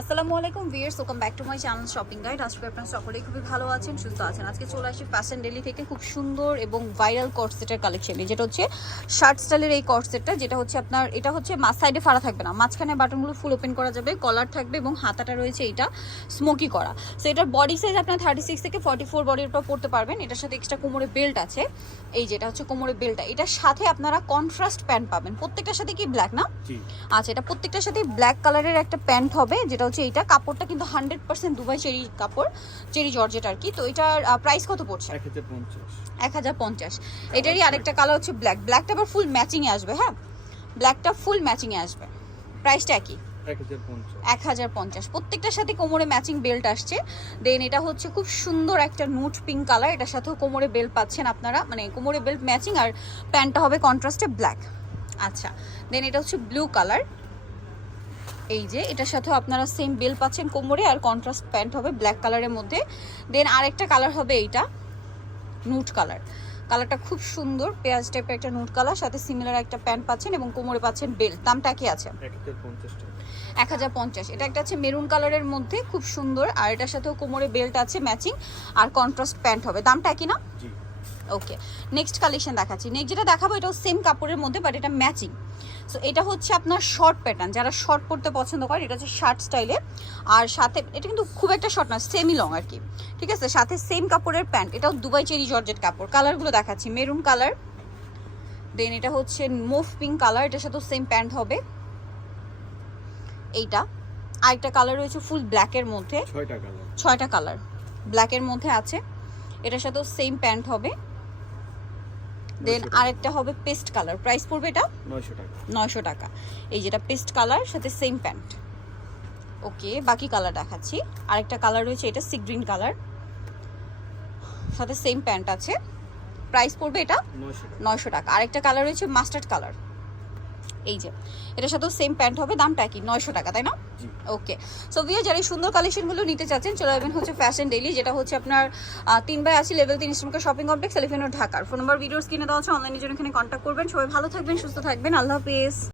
আসসালামু আলাইকুম viewers, welcome back to my channel shopping guide. আজকে আপনারা সকলেই খুবই ভালো আছেন, সুস্থ আছেন। আজকে চলে আসি ফ্যাশন ডেলি থেকে খুব সুন্দর এবং ভাইরাল কটসেটের কালেকশনে, যেটা হচ্ছে শার্ট স্টাইলের এই কটসেটটা, যেটা হচ্ছে আপনার এটা হচ্ছে সাইডে ফাড়া থাকবে না, মাঝখানে বাটনগুলো ফুল ওপেন করা যাবে, কলার থাকবে এবং হাতাটা রয়েছে এটা স্মোকি করা। সো এটার বডি সাইজ আপনার 36 থেকে 44 বডির উপর পড়তে পারবেন। এটার সাথে এক্সট্রা কোমরে বেল্ট আছে, এই যেটা হচ্ছে কোমরে বেল্টটা। এটার সাথে আপনারা কন্ট্রাস্ট প্যান্ট পাবেন, প্রত্যেকটার সাথে কি ব্ল্যাক না? আচ্ছা, এটা প্রত্যেকটার সাথে ব্ল্যাক কালারের একটা প্যান্ট হবে, যেটা হচ্ছে এইটা। কাপড়টা কিন্তু 100% দুবাই চেরি কাপড়, চেরি জর্জেট আর কি। তো এটার প্রাইস কত পড়ছে? 1050। এটারই আরেকটা কালার হচ্ছে ব্ল্যাক। ব্ল্যাকটা আবার ফুল ম্যাচিং এ আসবে। হ্যাঁ, ব্ল্যাকটা ফুল ম্যাচিং এ আসবে। প্রাইসটা কি? 1050। প্রত্যেকটার সাথে কোমরে ম্যাচিং বেল্ট আসছে। দেন এটা হচ্ছে খুব সুন্দর একটা নুট পিঙ্ক কালার, এটার সাথেও কোমরে বেল্ট পাচ্ছেন আপনারা, মানে কোমরে বেল্ট ম্যাচিং, আর প্যান্টটা হবে কন্ট্রাস্টে ব্ল্যাক। আচ্ছা, দেন এটা হচ্ছে ব্লু কালার, এই যে এটার সাথেও আপনারা সেম বেল পাচ্ছেন কোমরে, আর কন্ট্রাস্ট প্যান্ট হবে ব্ল্যাক কালারের মধ্যে। দেন আরেকটা কালার হবে এইটা নুট কালার, কালারটা খুব সুন্দর, পেঁয়াজ টাইপের একটা নুট কালার, সাথে সিমিলার একটা প্যান্ট পাচ্ছেন এবং কোমরে পাচ্ছেন বেল্ট। দামটা কি আছে? 1050। এটা একটা আছে মেরুন কালারের মধ্যে, খুব সুন্দর, আর এটার সাথেও কোমরে বেল্ট আছে ম্যাচিং, আর কন্ট্রাস্ট প্যান্ট হবে। দামটা কি না? ওকে, নেক্সট কালেকশন দেখাচ্ছি। নেক্সট যেটা দেখাবো এটাও সেম কাপড়ের মধ্যে, বাট এটা ম্যাচিং। সো এটা হচ্ছে আপনার শর্ট প্যাটার্ন, যারা শর্ট পরতে পছন্দ করে, এটা হচ্ছে শার্ট স্টাইলে। আর সাথে এটা কিন্তু খুব একটা শর্ট না, সেমি লং আর কি, ঠিক আছে। সাথে সেম কাপড়ের প্যান্ট, এটাও দুবাই চেরি জর্জেট কাপড়। কালারগুলো দেখাচ্ছি, মেরুন কালার, দেন এটা হচ্ছে মুভ পিঙ্ক কালার, এটার সাথেও সেম প্যান্ট হবে এইটা। আরেকটা কালার রয়েছে ফুল ব্ল্যাকের মধ্যে, 6টা কালার ব্ল্যাকের মধ্যে আছে, এটার সাথেও সেম প্যান্ট হবে। দেন আরেকটা হবে পেস্ট কালার, প্রাইস পড়বে এটা 900 টাকা। এই যেটা পেস্ট কালার, সাথে সেম প্যান্ট। ওকে, বাকি কালার দেখাচ্ছি। আরেকটা কালার রয়েছে এটা সি গ্রিন কালার, সাথে সেম প্যান্ট আছে, প্রাইস পড়বে এটা 900 টাকা। আরেকটা কালার রয়েছে মাস্টার্ড কালার, এই যে এটার সাথেও সেম প্যান্ট হবে, দামটা কি? 900 টাকা, তাই না? ওকে, সো ভিউ যারা এই সুন্দর কালেকশনগুলো নিতে চাচ্ছেন, চলে আসবেন হচ্ছে ফ্যাশন ডেইলি, যেটা হচ্ছে আপনার 3/80 level 3 eastern shopping complex, elephant road, ঢাকার। ফোন নাম্বার ভিডিওস কিনে দেওয়া আছে, অনলাইনের জন্য এখানে কন্ট্যাক্ট করবেন। সবাই ভালো থাকবেন, সুস্থ থাকবেন, আল্লাহ হাফেজ।